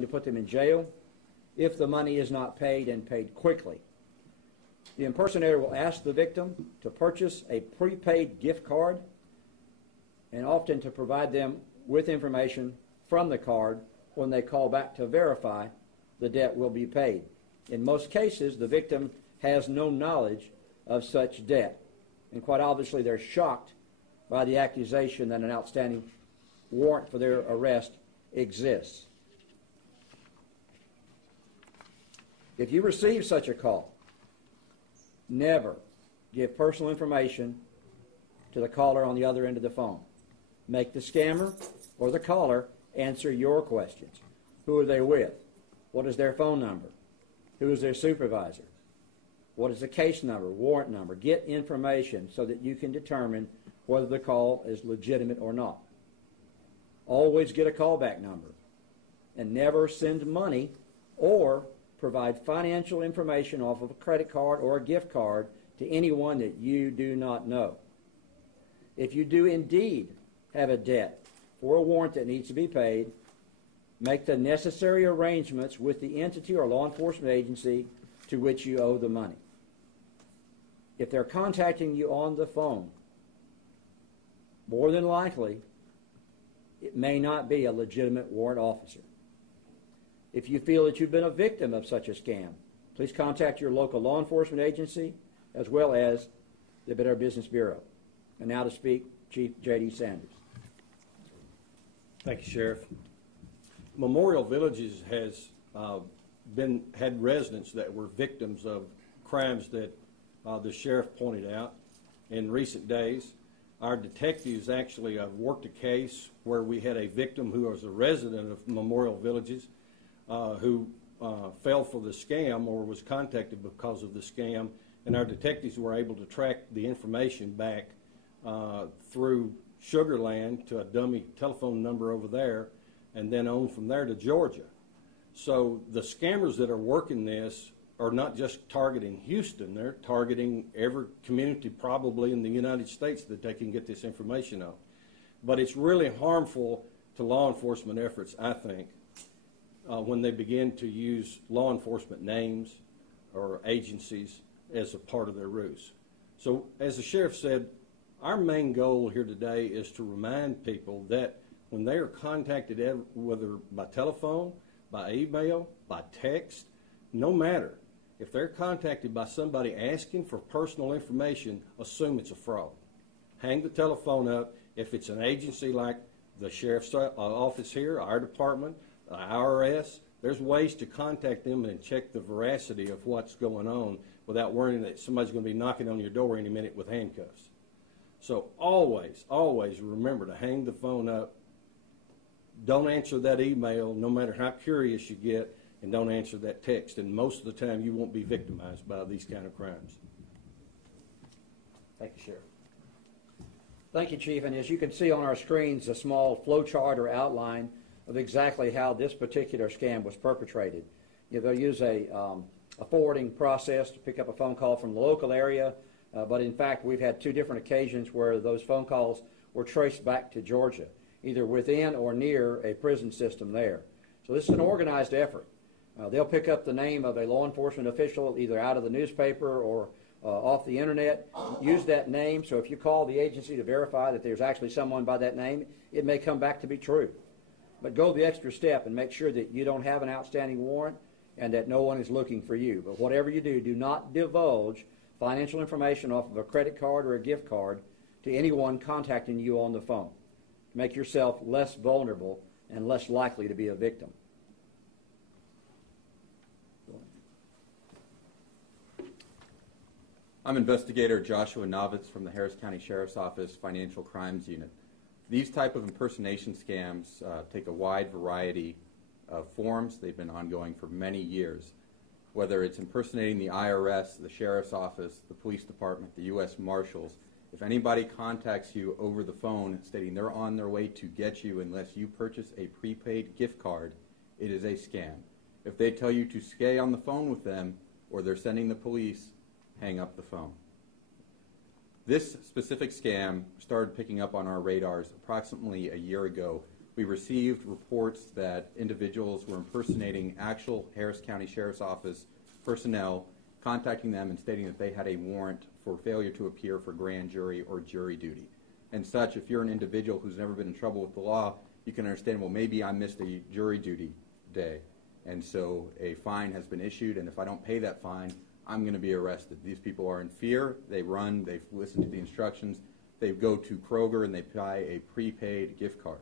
to put them in jail if the money is not paid and paid quickly. The impersonator will ask the victim to purchase a prepaid gift card and often to provide them with information from the card when they call back to verify the debt will be paid. In most cases, the victim has no knowledge of such debt, and quite obviously they're shocked by the accusation that an outstanding warrant for their arrest exists. If you receive such a call, never give personal information to the caller on the other end of the phone. Make the scammer or the caller answer your questions. Who are they with? What is their phone number? Who is their supervisor? What is the case number, warrant number? Get information so that you can determine whether the call is legitimate or not. Always get a callback number, and never send money or provide financial information off of a credit card or a gift card to anyone that you do not know. If you do indeed have a debt or a warrant that needs to be paid, make the necessary arrangements with the entity or law enforcement agency to which you owe the money. If they're contacting you on the phone, more than likely, it may not be a legitimate warrant officer. If you feel that you've been a victim of such a scam, please contact your local law enforcement agency as well as the Better Business Bureau. And now to speak, Chief J.D. Sanders. Thank you, Sheriff. Memorial Villages has had residents that were victims of crimes that the sheriff pointed out in recent days. Our detectives actually worked a case where we had a victim who was a resident of Memorial Villages who fell for the scam or was contacted because of the scam, and our detectives were able to track the information back through Sugar Land to a dummy telephone number over there, and then on from there to Georgia. So the scammers that are working this are not just targeting Houston, they're targeting every community probably in the United States that they can get this information on. But it's really harmful to law enforcement efforts, I think, when they begin to use law enforcement names or agencies as a part of their ruse. So as the sheriff said, our main goal here today is to remind people that when they are contacted, whether by telephone, by email, by text, no matter, if they're contacted by somebody asking for personal information, assume it's a fraud. Hang the telephone up. If it's an agency like the sheriff's office here, our department, the IRS, there's ways to contact them and check the veracity of what's going on without worrying that somebody's going to be knocking on your door any minute with handcuffs. So always, always remember to hang the phone up. Don't answer that email, no matter how curious you get, and don't answer that text. And most of the time, you won't be victimized by these kind of crimes. Thank you, Sheriff. Thank you, Chief. And as you can see on our screens, a small flow chart or outline of exactly how this particular scam was perpetrated. They'll use a forwarding process to pick up a phone call from the local area, but in fact, we've had two different occasions where those phone calls were traced back to Georgia, either within or near a prison system there. So this is an organized effort. They'll pick up the name of a law enforcement official either out of the newspaper or off the internet, use that name, so if you call the agency to verify that there's actually someone by that name, it may come back to be true. But go the extra step and make sure that you don't have an outstanding warrant and that no one is looking for you. But whatever you do, do not divulge financial information off of a credit card or a gift card to anyone contacting you on the phone. Make yourself less vulnerable and less likely to be a victim. I'm Investigator Joshua Novitz from the Harris County Sheriff's Office Financial Crimes Unit. These type of impersonation scams take a wide variety of forms. They've been ongoing for many years. Whether it's impersonating the IRS, the Sheriff's Office, the Police Department, the U.S. Marshals, if anybody contacts you over the phone stating they're on their way to get you unless you purchase a prepaid gift card, it is a scam. If they tell you to stay on the phone with them or they're sending the police, hang up the phone. This specific scam started picking up on our radars approximately a year ago We received reports that individuals were impersonating actual Harris County Sheriff's Office personnel, contacting them and stating that they had a warrant for failure to appear for grand jury or jury duty. And such, if you're an individual who's never been in trouble with the law, you can understand, well, maybe I missed a jury duty day, and so a fine has been issued, and if I don't pay that fine, I'm going to be arrested. These people are in fear. They run. They've listened to the instructions. They go to Kroger and they buy a prepaid gift card,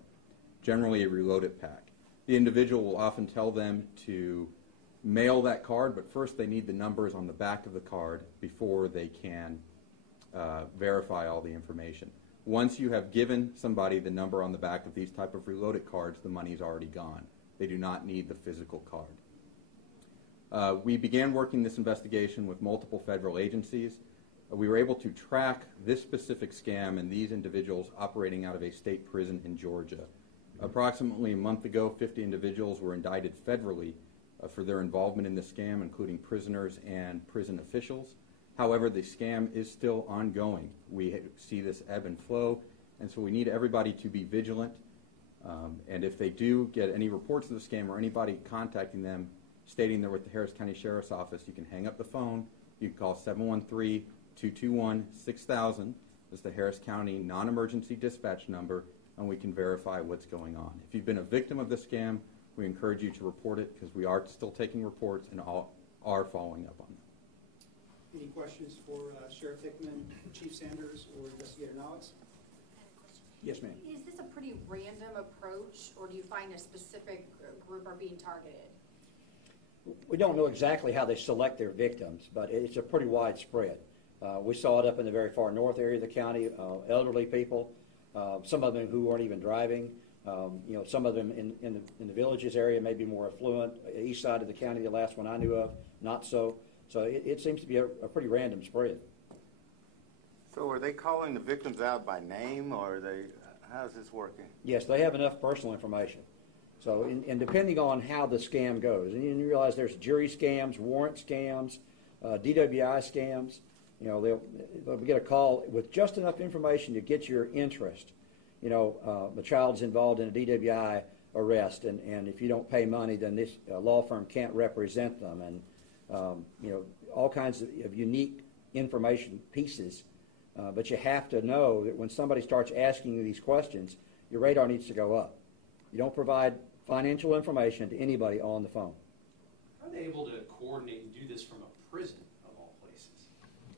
generally a reloaded pack. The individual will often tell them to mail that card, but first they need the numbers on the back of the card before they can verify all the information. Once you have given somebody the number on the back of these type of reloaded cards, the money's already gone. They do not need the physical card. We began working this investigation with multiple federal agencies. We were able to track this specific scam and these individuals operating out of a state prison in Georgia. Approximately a month ago, 50 individuals were indicted federally for their involvement in the scam, including prisoners and prison officials. However, the scam is still ongoing. We see this ebb and flow, and so we need everybody to be vigilant. And if they do get any reports of the scam or anybody contacting them stating they're with the Harris County Sheriff's Office, you can hang up the phone. You can call 713-221-6000. That's the Harris County non-emergency dispatch number, and we can verify what's going on. If you've been a victim of the scam, we encourage you to report it because we are still taking reports and are following up on them. Any questions for Sheriff Hickman, Chief Sanders, or Investigator Knowles? Yes, ma'am. Is this a pretty random approach, or do you find a specific group are being targeted? We don't know exactly how they select their victims, but it's a pretty widespread. We saw it up in the very far north area of the county, elderly people, some of them who weren't even driving. Some of them in the villages area may be more affluent. East side of the county, the last one I knew of, not so. So it seems to be a pretty random spread. So are they calling the victims out by name, or how's this working? Yes, they have enough personal information. So, and depending on how the scam goes, and you realize there's jury scams, warrant scams, DWI scams. They'll get a call with just enough information to get your interest. The child's involved in a DWI arrest, and if you don't pay money, then this law firm can't represent them, and all kinds of unique information pieces. But you have to know that when somebody starts asking you these questions, your radar needs to go up. You don't provide financial information to anybody on the phone. How are they able to coordinate and do this from a prison, of all places?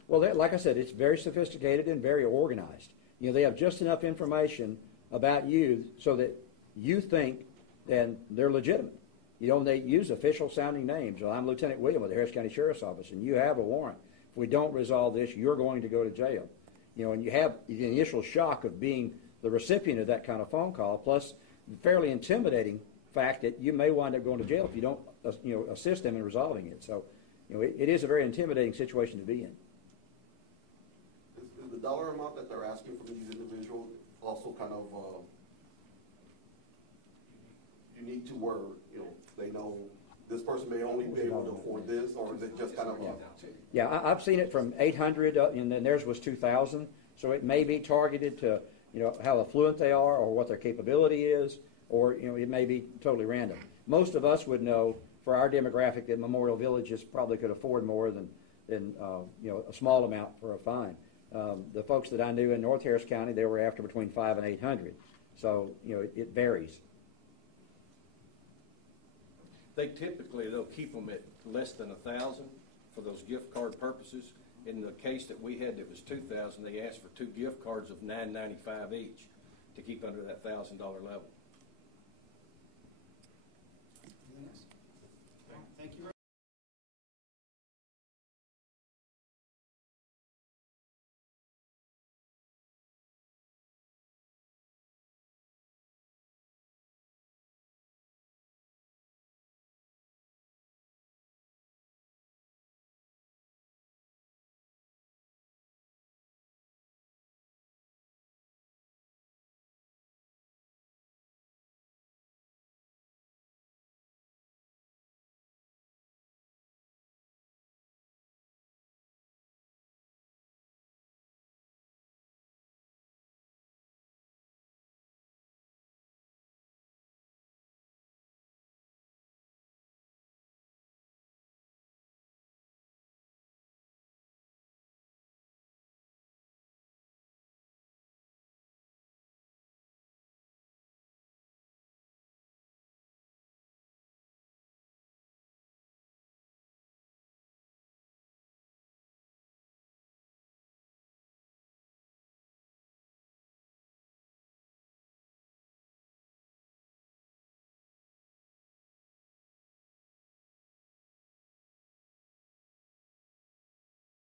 Well, like I said, it's very sophisticated and very organized. They have just enough information about you so that you think that they're legitimate. They use official sounding names. Well, I'm Lieutenant William with the Harris County Sheriff's Office, and you have a warrant. If we don't resolve this, you're going to go to jail. And you have the initial shock of being the recipient of that kind of phone call, plus the fairly intimidating fact that you may wind up going to jail if you don't assist them in resolving it. So it is a very intimidating situation to be in. Is the dollar amount that they're asking from these individuals also kind of unique to where they know this person may only be able to afford this, or is it just kind of Yeah, I've seen it from 800, and then theirs was 2,000. So it may be targeted to how affluent they are, or what their capability is, or it may be totally random. Most of us would know for our demographic that Memorial Villages probably could afford more than a small amount for a fine. The folks that I knew in North Harris County, they were after between 500 and 800. So it varies. They'll keep them at less than 1,000 for those gift card purposes. In the case that we had that was 2,000, they asked for 2 gift cards of $9.95 each to keep under that $1,000 level.